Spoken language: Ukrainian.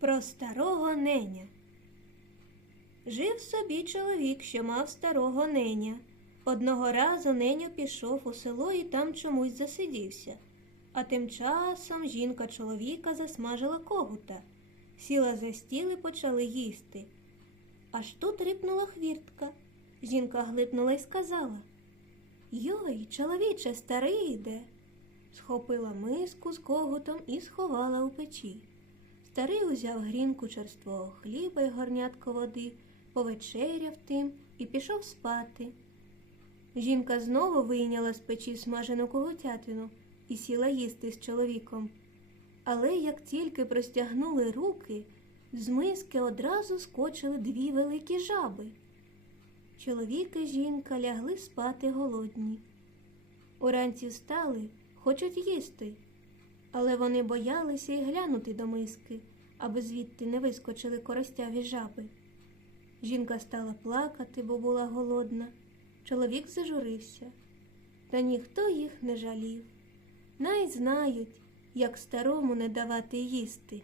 Про старого неня. Жив собі чоловік, що мав старого неня. Одного разу неня пішов у село і там чомусь засидівся. А тим часом жінка чоловіка засмажила когута, сіла за стіл і почали їсти. Аж тут рипнула хвіртка. Жінка глипнула й сказала Йой, чоловіче, старий іде. Схопила миску з когутом і сховала у печі. Старий узяв грінку черствого хліба й горнятко води, повечеряв тим і пішов спати. Жінка знову вийняла з печі смажену когутятину і сіла їсти з чоловіком. Але як тільки простягнули руки, з миски одразу скочили дві великі жаби. Чоловік і жінка лягли спати голодні. Уранці встали, хочуть їсти, але вони боялися й глянути до миски, аби звідти не вискочили коростяві жаби. Жінка стала плакати, бо була голодна. Чоловік зажурився, та ніхто їх не жалів. Най знають, як старому не давати їсти.